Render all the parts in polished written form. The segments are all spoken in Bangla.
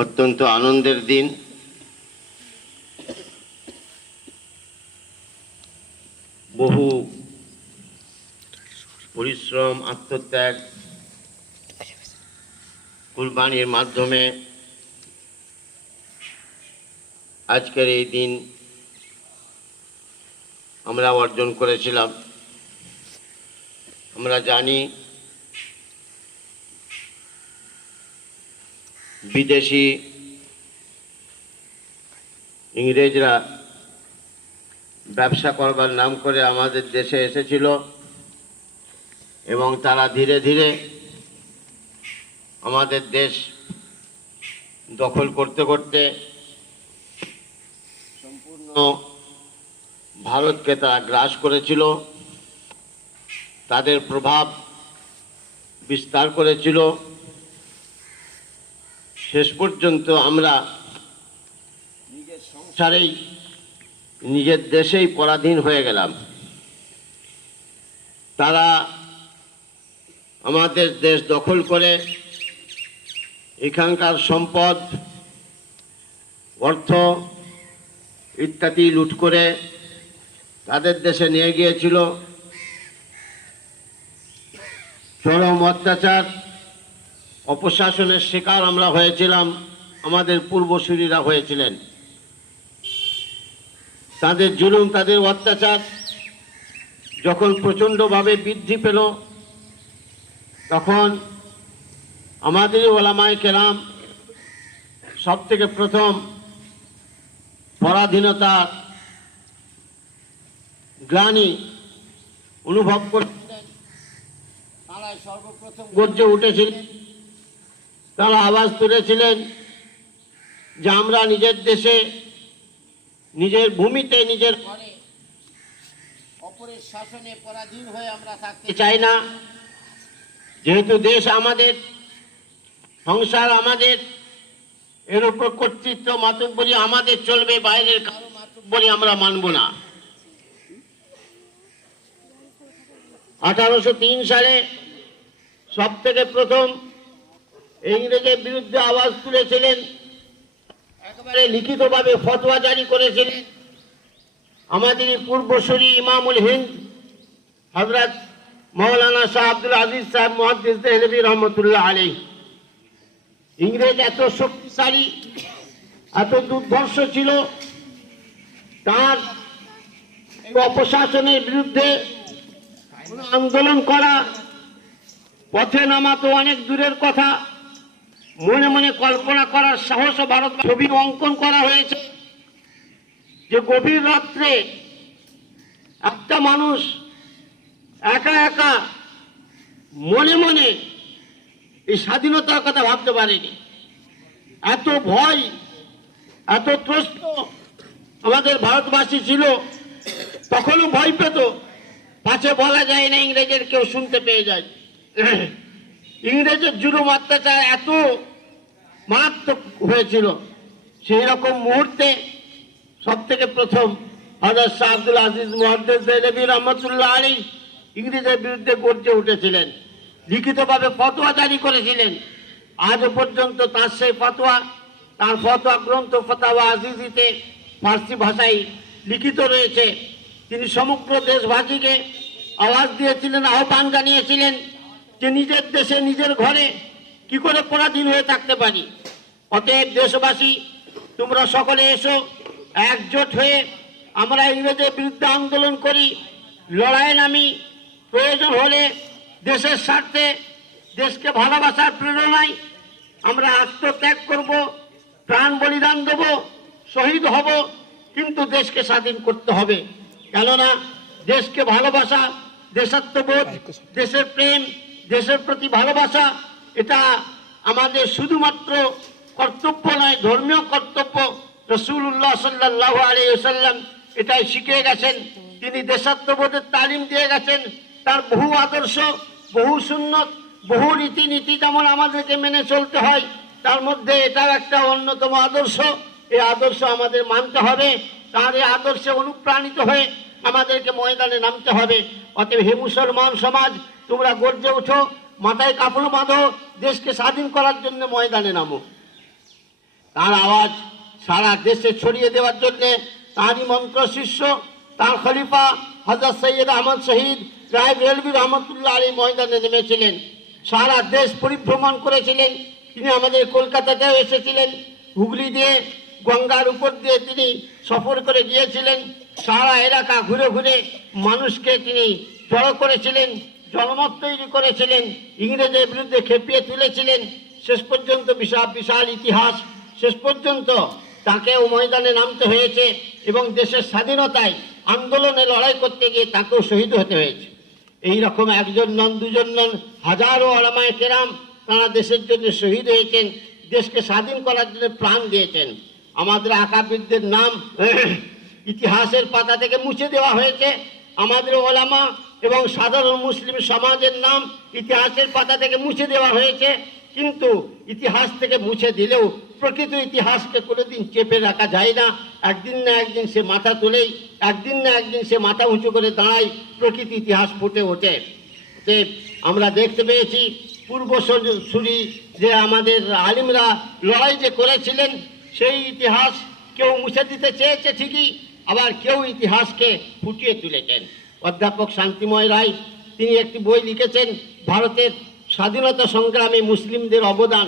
অত্যন্ত আনন্দের দিন। বহু পরিশ্রম, আত্মত্যাগ, কুরবানির মাধ্যমে আজকের এই দিন আমরা অর্জন করেছিলাম। আমরা জানি বিদেশি ইংরেজরা ব্যবসা করবার নাম করে আমাদের দেশে এসেছিল এবং তারা ধীরে ধীরে আমাদের দেশ দখল করতে করতে সম্পূর্ণ ভারতকে তারা গ্রাস করেছিল, তাদের প্রভাব বিস্তার করেছিল। শেষ পর্যন্ত আমরা নিজের সংসারেই, নিজের দেশেই পরাধীন হয়ে গেলাম। তারা আমাদের দেশ দখল করে এখানকার সম্পদ, অর্থ ইত্যাদি লুট করে তাদের দেশে নিয়ে গিয়েছিল। চরম অত্যাচার, অপশাসনের শিকার আমরা হয়েছিলাম, আমাদের পূর্বসূরীরা হয়েছিলেন। তাদের জুলুম, তাদের অত্যাচার যখন প্রচণ্ডভাবে বৃদ্ধি পেল, তখন আমাদের ওলামায়ে কেরাম সব থেকে প্রথম পরাধীনতার গ্লানি অনুভব করছিলেন। তারা সর্বপ্রথম গর্জে উঠেছিলেন, তারা আওয়াজ তুলেছিলেন যে আমরা নিজের দেশে, নিজের ভূমিতে, নিজের ঘরে অপরের শাসনে পরাধীন হয়ে আমরা থাকতে চাই না। যেহেতু দেশ আমাদের, সংসার আমাদের, এর উপর কর্তৃত্ব, মাতব্বরি আমাদের চলবে, বাইরের কারো মাতব্বরি আমরা মানব না। 1803 সালে সব থেকে প্রথম ইংরেজের বিরুদ্ধে আওয়াজ তুলেছিলেন, একেবারে লিখিতভাবে ফতোয়া জারি করেছিলেন আমাদের পূর্বসূরি ইমামুল হিন্দ হযরত মাওলানা শাহ আব্দুল আজিজ সাহেব মুহাদ্দিস দেহলভী রহমতুল্লাহ আলাইহি। ইংরেজ এত শক্তিশালী, এত দুর্ধর্ষ ছিল, তার অপশাসনের বিরুদ্ধে আন্দোলন করা, পথে নামা তো অনেক দূরের কথা, মনে মনে কল্পনা করার সাহস ভারত। ছবি অঙ্কন করা হয়েছে যে গভীর রাত্রে একটা মানুষ একা একা মনে মনে এই স্বাধীনতার কথা ভাবতে পারেনি। এত ভয়, এত ত্রস্ত আমাদের ভারতবাসী ছিল, তখনও ভয় পেত, পাছে বলা যায় না ইংরেজের কেউ শুনতে পেয়ে যায়। ইংরেজের জুলুম অত্যাচার এত মারাত্মক হয়েছিল, সেই রকম মুহূর্তে সব থেকে প্রথম হযরত শাহ আব্দুল আজিজ মুহাদ্দিস দেহলভী রহমতুল্লাহ আলাইহি ইংরেজের বিরুদ্ধে গর্জে উঠেছিলেন, লিখিতভাবে ফতোয়া জারি করেছিলেন। আজও পর্যন্ত তার সেই ফতোয়া, তার ফতোয়া গ্রন্থ ফতোয়া আজিজিতে ফার্সি ভাষায় লিখিত রয়েছে। তিনি সমগ্র দেশবাসীকে আওয়াজ দিয়েছিলেন, আহ্বান জানিয়েছিলেন যে নিজের দেশে, নিজের ঘরে কি করে পরাধীন হয়ে থাকতে পারি। অতএব দেশবাসী, তোমরা সকলে এসো, একজোট হয়ে আমরা ইংরেজের বিরুদ্ধে আন্দোলন করি, লড়াই নামি, প্রয়োজন হলে দেশের স্বার্থে, দেশকে ভালোবাসার প্রেরণায় আমরা আত্মত্যাগ করব, প্রাণ বলিদান দেব, শহীদ হব, কিন্তু দেশকে স্বাধীন করতে হবে। কেননা দেশকে ভালোবাসা, দেশাত্মবোধ, দেশের প্রেম, দেশের প্রতি ভালোবাসা, এটা আমাদের শুধুমাত্র কর্তব্য নয়, ধর্মীয় কর্তব্য। রাসূলুল্লাহ সাল্লাল্লাহু আলাইহি ওয়াসাল্লাম এটাই শিখিয়ে গেছেন। তিনি দেশাত্মবোধের তালিম দিয়ে গেছেন। তার বহু আদর্শ, বহু সুন্নত, বহু রীতিনীতি যেমন আমাদেরকে মেনে চলতে হয়, তার মধ্যে এটাও একটা অন্যতম আদর্শ। এই আদর্শ আমাদের মানতে হবে, তার এই আদর্শে অনুপ্রাণিত হয়ে আমাদেরকে ময়দানে নামতে হবে। অতএব হে মুসলমান সমাজ, তোমরা গর্জে ওঠো, মাথায় কাপড় বাঁধো, দেশকে স্বাধীন করার জন্য ময়দানে নামো। তার আওয়াজ সারা দেশে ছড়িয়ে দেওয়ার জন্য তাঁরই মন্ত্র শিষ্য তার খলিফা হযরত সৈয়দ আহমদ শহীদ রায় বেলভী রহমতুল্লাহ আলী ময়দানে নেমেছিলেন। সারা দেশ পরিভ্রমণ করেছিলেন। তিনি আমাদের কলকাতাতেও এসেছিলেন। হুগলি দিয়ে গঙ্গার উপর দিয়ে তিনি সফর করে গিয়েছিলেন। সারা এলাকা ঘুরে ঘুরে মানুষকে তিনি জড়ো করেছিলেন, জনমত তৈরি করেছিলেন, ইংরেজের বিরুদ্ধে খেপিয়ে তুলেছিলেন। শেষ পর্যন্ত বিশাল বিশাল ইতিহাস, শেষ পর্যন্ত তাকেও ময়দানে নামতে হয়েছে এবং দেশের স্বাধীনতায় আন্দোলনে লড়াই করতে গিয়ে তাকেও শহীদ হতে হয়েছে। এই রকম একজন নন, দুজন নন, হাজারো ওলামায়ে কেরাম তারা দেশের জন্য শহীদ হয়েছেন, দেশকে স্বাধীন করার জন্য প্রাণ দিয়েছেন। আমাদের আকাবিরদের নাম ইতিহাসের পাতা থেকে মুছে দেওয়া হয়েছে। আমাদের ওলামা এবং সাধারণ মুসলিম সমাজের নাম ইতিহাসের পাতা থেকে মুছে দেওয়া হয়েছে। কিন্তু ইতিহাস থেকে মুছে দিলেও প্রকৃত ইতিহাসকে কোনোদিন চেপে রাখা যায় না। একদিন না একদিন সে মাথা তোলেই, একদিন না একদিন সে মাথা উঁচু করে দাঁড়ায়, প্রকৃত ইতিহাস ফুটে ওঠে। আমরা দেখতে পেয়েছি পূর্বসূরি যে আমাদের আলিমরা লড়াই যে করেছিলেন, সেই ইতিহাস কেউ মুছে দিতে চেয়েছে ঠিকই, আবার কেউ ইতিহাসকে ফুটিয়ে তুলেছেন। অধ্যাপক শান্তিময় রায় তিনি একটি বই লিখেছেন, ভারতের স্বাধীনতা সংগ্রামে মুসলিমদের অবদান।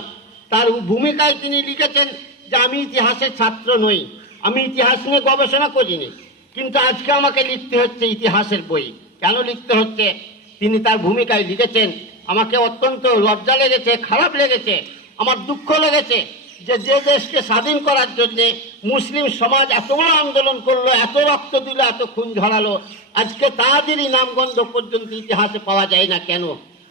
তার ভূমিকায় তিনি লিখেছেন যে আমি ইতিহাসের ছাত্র নই, আমি ইতিহাস নিয়ে গবেষণা করিনি, কিন্তু আজকে আমাকে লিখতে হচ্ছে ইতিহাসের বই। কেন লিখতে হচ্ছে? তিনি তার ভূমিকায় লিখেছেন, আমাকে অত্যন্ত লজ্জা লেগেছে, খারাপ লেগেছে, আমার দুঃখ লেগেছে যে যে দেশকে স্বাধীন করার জন্যে মুসলিম সমাজ এত বড় আন্দোলন করলো, এত রক্ত দিল, এত খুন ঝরালো, আজকে তাদেরই নামগন্ধ পর্যন্ত ইতিহাসে পাওয়া যায় না কেন?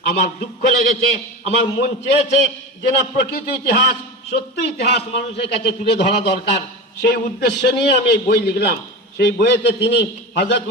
আমার দুঃখ লেগেছে। আমার মন চেয়েছে যে না, প্রকৃত ইতিহাস, সত্য ইতিহাস মানুষের কাছে তুলে ধরা দরকার। সেই উদ্দেশ্য নিয়ে আমি এই বই লিখলাম। সেই বইয়েতে তিনি হযরত